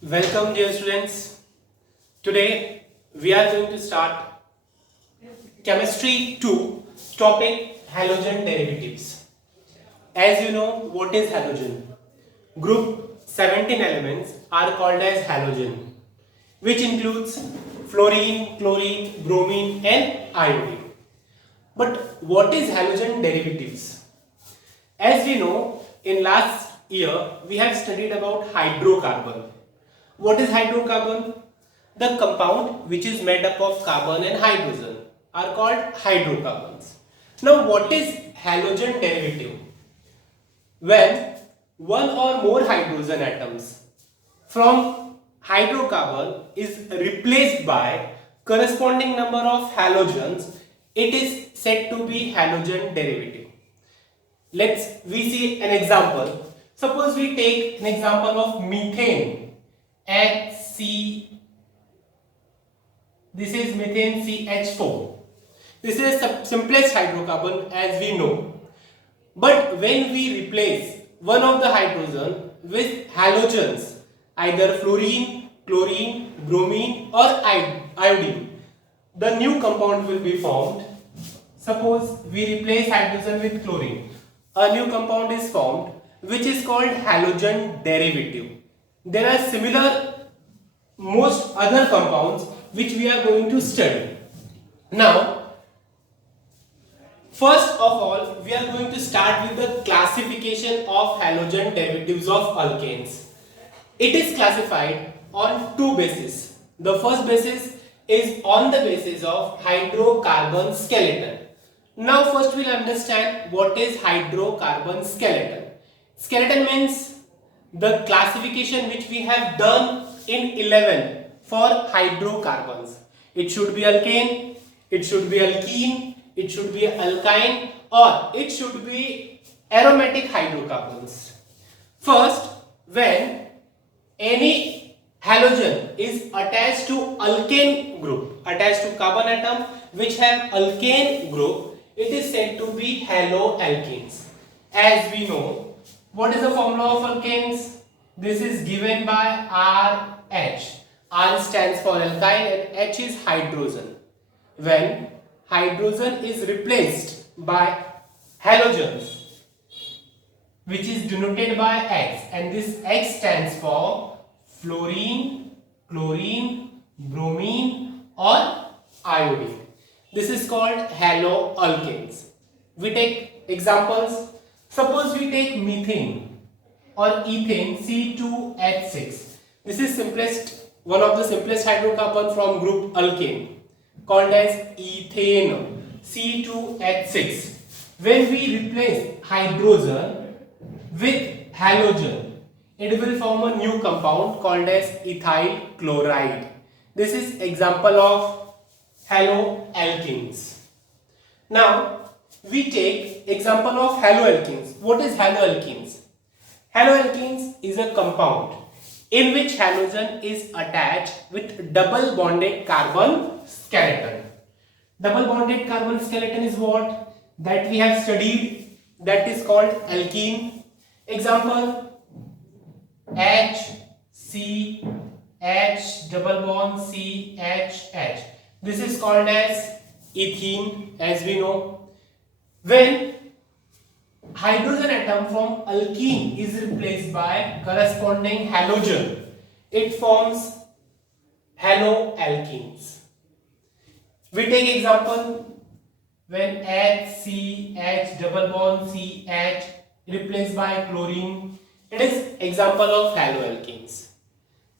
Welcome dear students. Today we are going to start Chemistry 2 topic Halogen Derivatives. As you know, what is halogen? Group 17 elements are called as halogen, which includes fluorine, chlorine, bromine and iodine. But what is halogen derivatives? As we know, in last year we have studied about hydrocarbon. What is hydrocarbon? The compound which is made up of carbon and hydrogen are called hydrocarbons. Now what is halogen derivative? When one or more hydrogen atoms from hydrocarbon is replaced by corresponding number of halogens, it is said to be halogen derivative. We see an example. Suppose we take an example of methane HC. This is methane CH4. This is the simplest hydrocarbon as we know. But when we replace one of the hydrogen with halogens, either fluorine, chlorine, bromine or iodine, the new compound will be formed. Suppose we replace hydrogen with chlorine. A new compound is formed which is called halogen derivative. There are similar most other compounds which we are going to study. Now, first of all, we are going to start with the classification of halogen derivatives of alkanes. It is classified on two bases. The first basis is on the basis of hydrocarbon skeleton. Now first we'll understand what is hydrocarbon skeleton. Skeleton means the classification which we have done in 11 for hydrocarbons. It should be alkane, it should be alkene, it should be alkyne or it should be aromatic hydrocarbons. First, when any halogen is attached to alkane group, attached to carbon atom which have alkane group, it is said to be haloalkanes. As we know, what is the formula of alkanes? This is given by RH. R stands for alkyne and H is hydrogen. When hydrogen is replaced by halogens, which is denoted by X, and this X stands for fluorine, chlorine, bromine or iodine. This is called haloalkanes. We take examples. Suppose we take methane or ethane C2H6. This is one of the simplest hydrocarbon from group alkane called as ethane C2H6. When we replace hydrogen with halogen, it will form a new compound called as ethyl chloride. This is example of haloalkanes. Now we take example of haloalkanes. What is haloalkanes? Haloalkanes is a compound in which halogen is attached with double bonded carbon skeleton. Double bonded carbon skeleton is what? That we have studied, that is called alkene. Example, H, C, H, double bond C, H, H. This is called as ethene as we know. When hydrogen atom from alkene is replaced by corresponding halogen, it forms haloalkenes. We take example when HCH double bond CH replaced by chlorine, it is example of haloalkenes.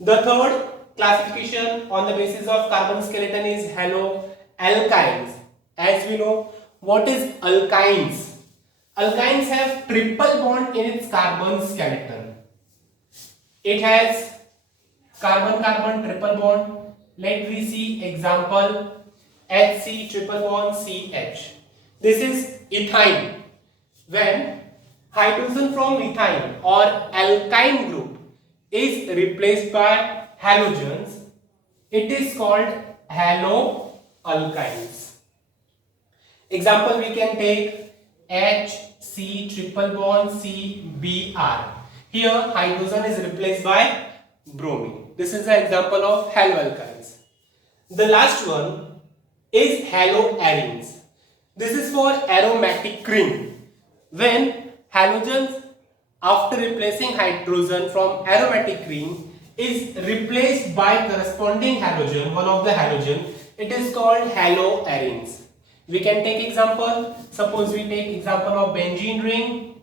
The third classification on the basis of carbon skeleton is haloalkynes. As we know, what is alkynes? Alkynes have triple bond in its carbon skeleton. It has carbon-carbon triple bond. Let me see example HC triple bond CH. This is ethyne. When hydrogen from ethyne or alkyne group is replaced by halogens, it is called haloalkynes. Example, we can take HC triple bond CBr. Here hydrogen is replaced by bromine. This is the example of haloalkanes. The last one is haloarenes. This is for aromatic ring. When halogens, after replacing hydrogen from aromatic ring, is replaced by corresponding halogen, one of the halogen, it is called haloarenes. We can take example. Suppose we take example of benzene ring.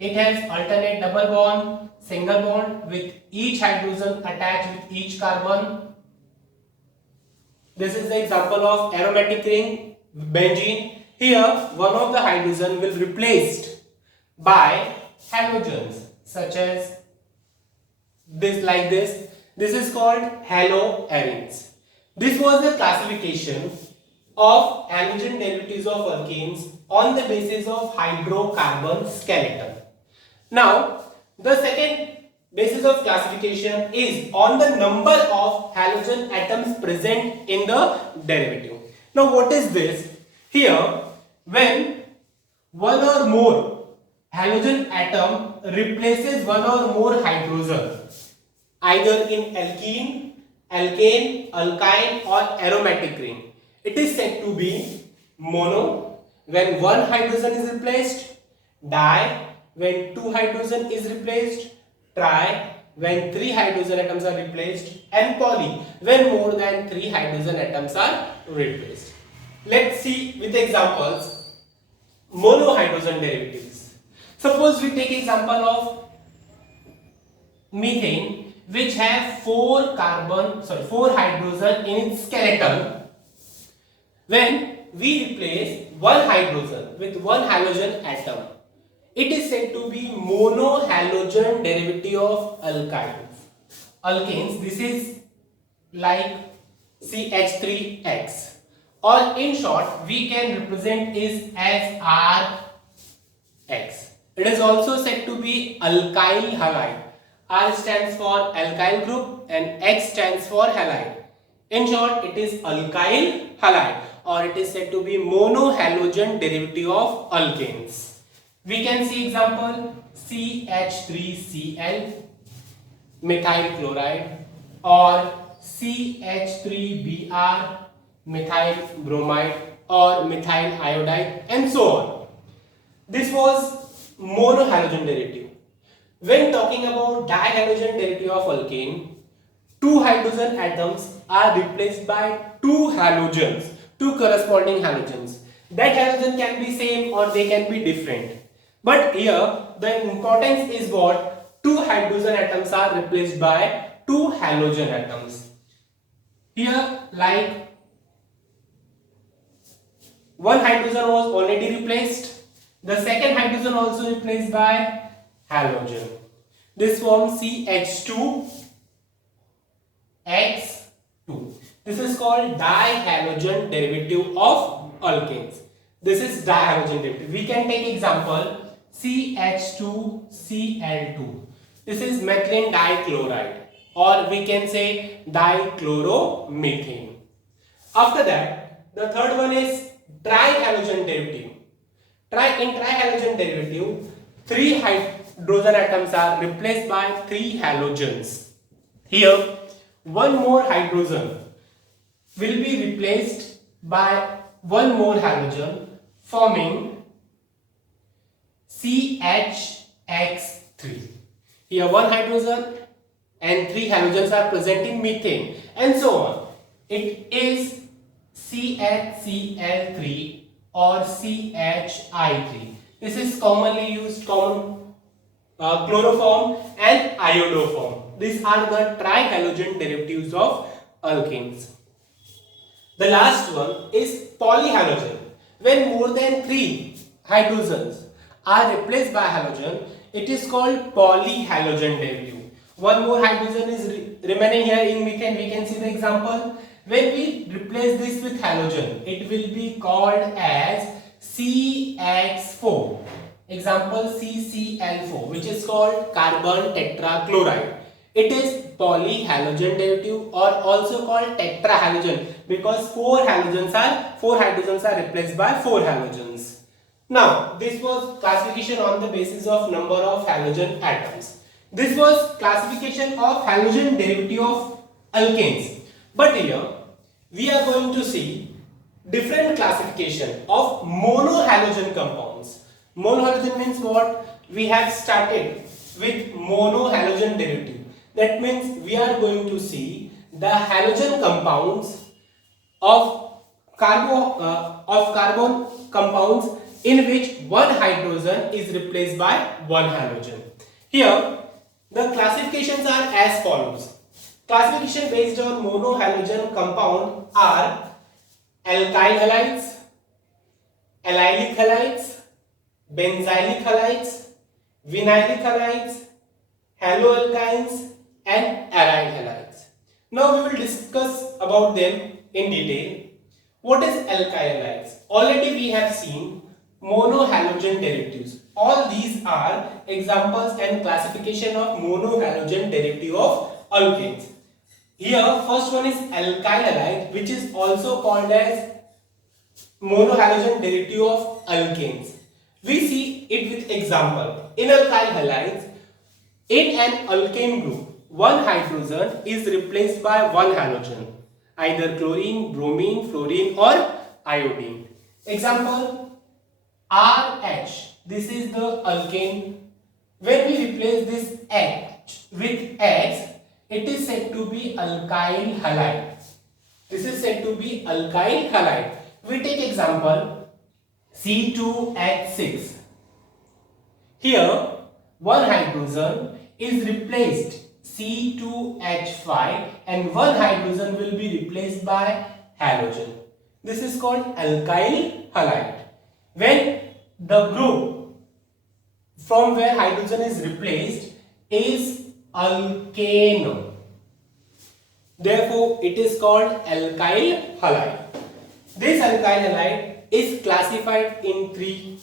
It has alternate double bond, single bond with each hydrogen attached with each carbon. This is the example of aromatic ring, benzene. Here, one of the hydrogen will be replaced by halogens such as this, like this. This is called haloarenes. This was the classification of halogen derivatives of alkanes on the basis of hydrocarbon skeleton. Now, the second basis of classification is on the number of halogen atoms present in the derivative. Now, what is this? Here, when one or more halogen atom replaces one or more hydrogen, either in alkene, alkane, alkyne or aromatic ring, it is said to be mono when one hydrogen is replaced, di when two hydrogen is replaced, tri when three hydrogen atoms are replaced, and poly when more than three hydrogen atoms are replaced. Let's see with examples monohydrogen derivatives. Suppose we take example of methane, which have four hydrogen in its skeleton. When we replace one hydrogen with one halogen atom, it is said to be monohalogen derivative of alkanes. This is like CH3X, or in short we can represent is as RX. It is also said to be alkyl halide. R stands for alkyl group and X stands for halide. In short, it is alkyl halide, or it is said to be monohalogen derivative of alkanes. We can see example CH3Cl methyl chloride, or CH3Br methyl bromide, or methyl iodide, and so on. This was monohalogen derivative. When talking about dihalogen derivative of alkane, two hydrogen atoms are replaced by two halogens, two corresponding halogens. That halogen can be same or they can be different. But here the importance is what? Two hydrogen atoms are replaced by two halogen atoms. Here, like one hydrogen was already replaced, the second hydrogen also replaced by halogen. This forms CH2X2. This is called dihalogen derivative of alkanes. This is dihalogen derivative. We can take example CH2Cl2. This is methylene dichloride, or we can say dichloromethane. After that, the third one is trihalogen derivative. In trihalogen derivative, three hydrogen atoms are replaced by three halogens. Here, one more hydrogen will be replaced by one more halogen, forming CHX3. Here one hydrogen and three halogens are present in methane, and so on. It is CHCl3 or CHI3. This is commonly used chloroform and iodoform. These are the trihalogen derivatives of alkanes. The last one is polyhalogen. When more than three hydrogens are replaced by halogen, it is called polyhalogen derivative. One more hydrogen is remaining here in methane. We can see the example. When we replace this with halogen, it will be called as CX4. Example CCl4, which is called carbon tetrachloride. It is polyhalogen derivative or also called tetrahalogen because four hydrogens are replaced by four halogens. Now, this was classification on the basis of number of halogen atoms. This was classification of halogen derivative of alkanes. But here we are going to see different classification of monohalogen compounds. Monohalogen means what? We have started with monohalogen derivative. That means we are going to see the halogen compounds of carbon compounds in which one hydrogen is replaced by one halogen. Here the classifications are as follows. Classification based on monohalogen compound are alkyl halides, allylic halides, benzylic halides, vinylic halides, haloalkynes and aryl halides. Now we will discuss about them in detail. What is alkyl halides? Already we have seen monohalogen derivatives. All these are examples and classification of monohalogen derivative of alkanes. Here first one is alkyl halide, which is also called as monohalogen derivative of alkanes. We see it with example. In alkyl halides, in an alkane group, one hydrogen is replaced by one halogen, either chlorine, bromine, fluorine or iodine. Example, RH. This is the alkane. When we replace this H with X, it is said to be alkyl halide. This is said to be alkyl halide. We take example C2H6. Here one hydrogen is replaced C2H5 and one hydrogen will be replaced by halogen. This is called alkyl halide. When the group from where hydrogen is replaced is alkane, therefore it is called alkyl halide. This alkyl halide is classified in three: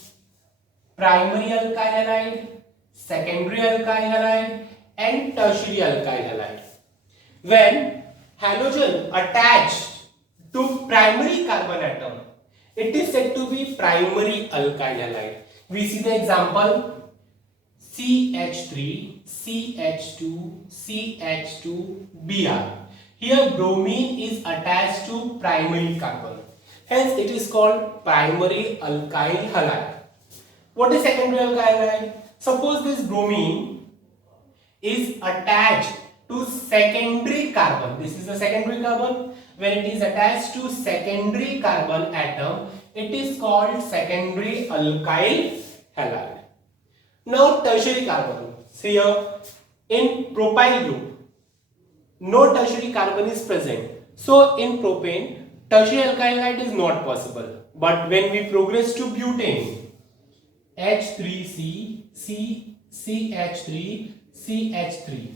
primary alkyl halide, secondary alkyl halide and tertiary alkyl halide. When halogen attached to primary carbon atom, it is said to be primary alkyl halide. We see the example CH3, CH2, CH2, Br. Here bromine is attached to primary carbon. Hence it is called primary alkyl halide. What is secondary alkyl halide? Suppose this bromine is attached to secondary carbon. This is the secondary carbon. When it is attached to secondary carbon atom, it is called secondary alkyl halide. Now tertiary carbon. See here, in propyl group, no tertiary carbon is present. So in propane, tertiary alkyl halide is not possible. But when we progress to butane, H3C, CH3, CH3.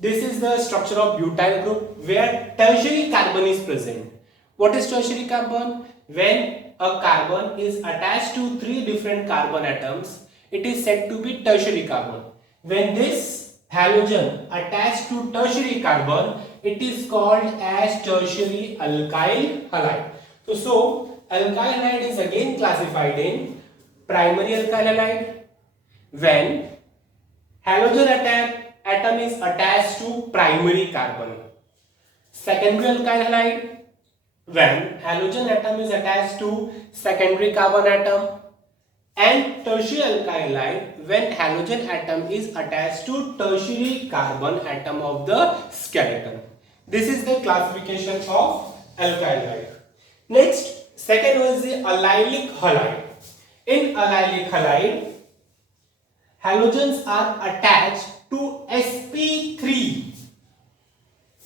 This is the structure of butyl group where tertiary carbon is present. What is tertiary carbon? When a carbon is attached to three different carbon atoms, it is said to be tertiary carbon. When this halogen attached to tertiary carbon, it is called as tertiary alkyl halide. So alkyl halide is again classified in primary alkyl halide when halogen atom is attached to primary carbon. Secondary alkyl halide when halogen atom is attached to secondary carbon atom. And tertiary alkyl halide when halogen atom is attached to tertiary carbon atom of the skeleton. This is the classification of alkyl halide. Next, second one is the allylic halide. In allylic halide, halogens are attached to sp3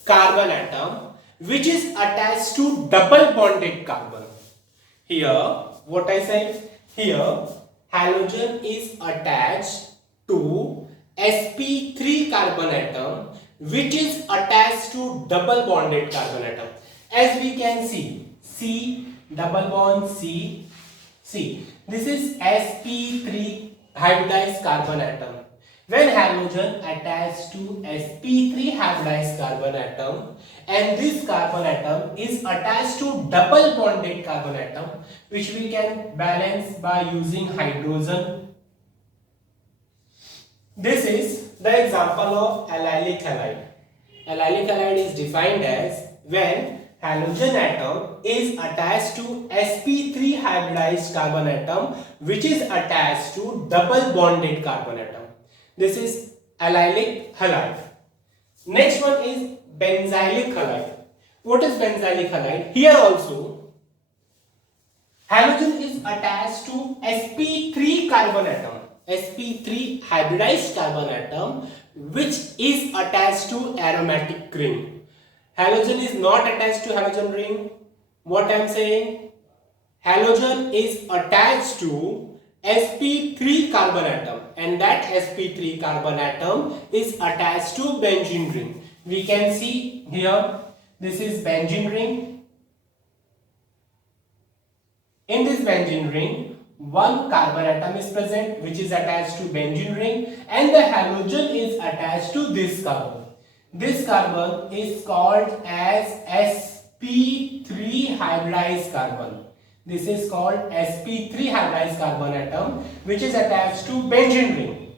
carbon atom which is attached to double bonded carbon. Here, what I said, here halogen is attached to sp3 carbon atom which is attached to double bonded carbon atom. As we can see, C double bond C. This is sp3 hybridized carbon atom. When halogen attached to sp3 hybridized carbon atom and this carbon atom is attached to double bonded carbon atom, which we can balance by using hydrogen. This is the example of allylic halide. Allylic halide is defined as when halogen atom is attached to sp3 hybridized carbon atom which is attached to double bonded carbon atom. This is allylic halide. Next one is benzylic halide. What is benzylic halide? Here also halogen is attached to sp3 carbon atom, sp3 hybridized carbon atom which is attached to aromatic ring. Halogen is not attached to halogen ring. What I am saying? Halogen is attached to sp3 carbon atom and that sp3 carbon atom is attached to benzene ring. We can see here, this is benzene ring. In this benzene ring, one carbon atom is present which is attached to benzene ring and the halogen is attached to this carbon. This carbon is called as sp3 hybridized carbon. This is called sp3 hybridized carbon atom which is attached to benzene ring.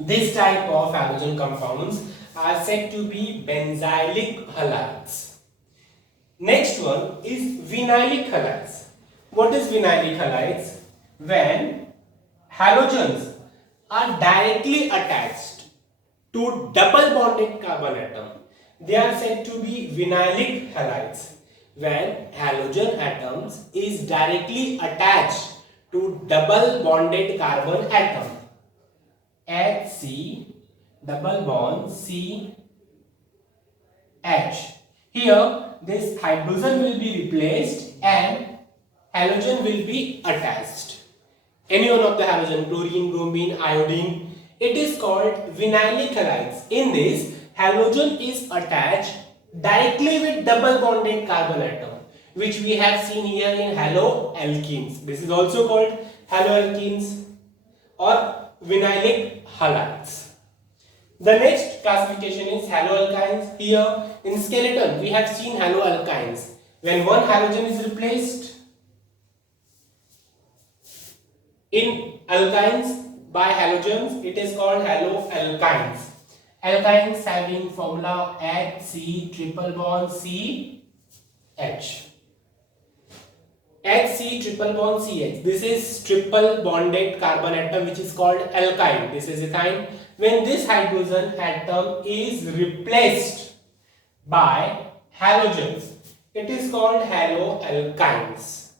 This type of halogen compounds are said to be benzylic halides. Next one is vinylic halides. What is vinylic halides? When halogens are directly attached to double bonded carbon atom, they are said to be vinylic halides. When halogen atoms is directly attached to double bonded carbon atom, HC double bond CH. Here this hydrogen will be replaced and halogen will be attached. Any one of the halogen, chlorine, bromine, iodine, it is called vinylic halides. In this, halogen is attached directly with double bonded carbon atom, which we have seen here in haloalkenes. This is also called haloalkenes or vinylic halides. The next classification is haloalkynes. Here in skeleton, we have seen haloalkynes. When one halogen is replaced in alkynes by halogens, it is called haloalkynes. Alkynes having formula HC triple bond CH. HC triple bond CH. This is triple bonded carbon atom which is called alkyne. This is ethyne. When this hydrogen atom is replaced by halogens, it is called haloalkynes.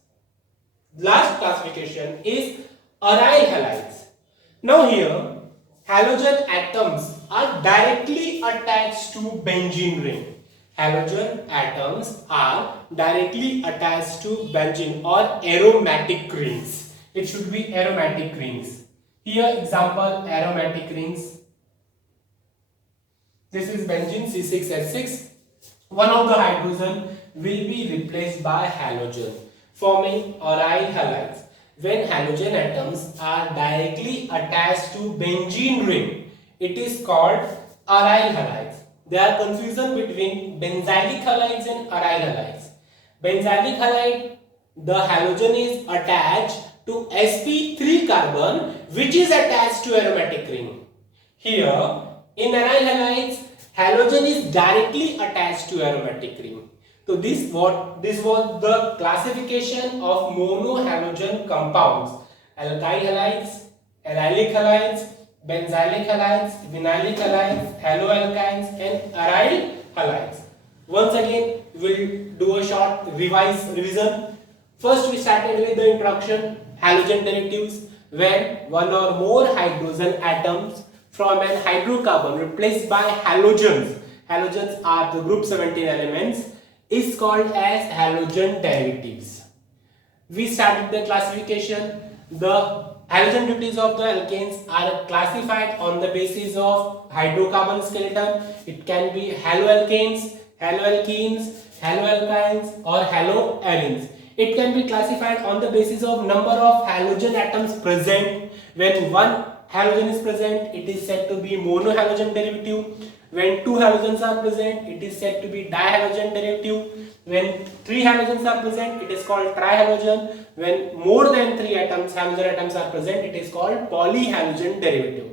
Last classification is aryl halides. Now here, halogen atoms are directly attached to benzene ring. Halogen atoms are directly attached to benzene or aromatic rings. It should be aromatic rings. Here example aromatic rings. This is benzene C6H6. One of the hydrogen will be replaced by halogen, forming aryl halides. When halogen atoms are directly attached to benzene ring, it is called aryl halides. There are confusion between benzylic halides and aryl halides. Benzylic halide, the halogen is attached to sp3 carbon which is attached to aromatic ring. Here in aryl halides, halogen is directly attached to aromatic ring. So this was the classification of monohalogen compounds: alkyl halides, allylic halides, benzylic halides, vinylic halides, haloalkynes and aryl halides. Once again, we'll do a short revision. First, we started with the introduction, halogen derivatives, when one or more hydrogen atoms from an hydrocarbon replaced by halogens. Halogens are the group 17 elements, is called as halogen derivatives. We started the classification. The halogen derivatives of the alkanes are classified on the basis of hydrocarbon skeleton. It can be haloalkanes, haloalkenes, haloalkynes or haloarenes. It can be classified on the basis of number of halogen atoms present. When one halogen is present, it is said to be monohalogen derivative. When two halogens are present, it is said to be dihalogen derivative. When three halogens are present, it is called trihalogen. When more than three halogen atoms are present, it is called polyhalogen derivative.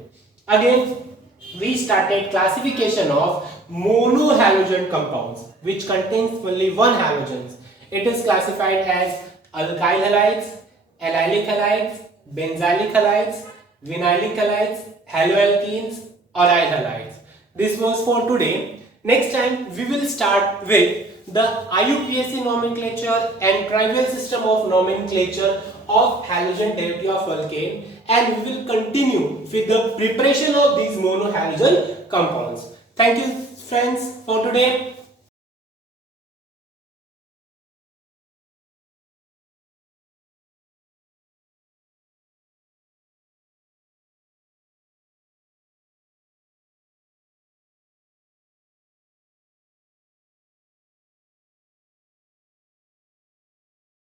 Again, we started classification of monohalogen compounds which contains only one halogen. It is classified as alkyl halides, allylic halides, benzylic halides, vinylic halides, haloalkenes, aryl halides. This was for today. Next time we will start with the IUPAC nomenclature and trivial system of nomenclature of halogen derivative of alkane, and we will continue with the preparation of these monohalogen compounds. Thank you friends for today.